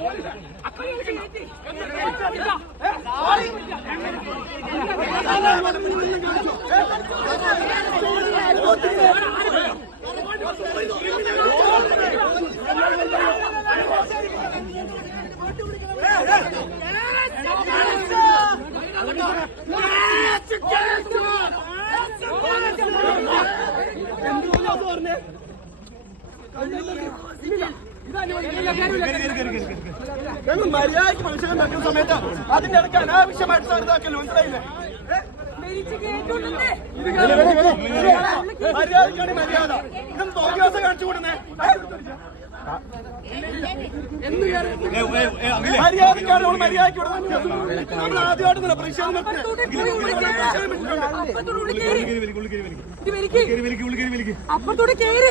Police ഞങ്ങൾ മര്യാദയ്ക്ക് മനുഷ്യരെ വെക്കുന്ന സമയത്ത് അതിന്റെ ഇടയ്ക്ക് അനാവശ്യമായിട്ട് സാർ ഇതാക്കല്ലോ? മനസ്സിലായില്ലേ? മര്യാദക്കാണ് മര്യാദ. ഇതും തോന്നിയാസം കാണിച്ചു കൊടുന്നേ മര്യാദക്കാണ് നമ്മൾ കൊടുക്കുന്നത് നമ്മൾ ആദ്യമായിട്ട് പ്രതിഷേധം അപ്പത്തോടെ കേറ്.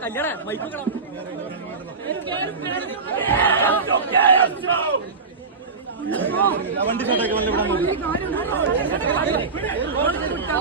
കല്യാണ മൈക്ക് വണ്ടി ഷോട്ടാക്കി വണ്ടി വിടാൻ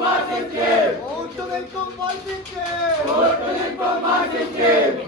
Martin Kim! Vote to Lincoln Martin Kim! Vote to Lincoln Martin Kim!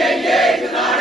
yeah, yeah, tonight.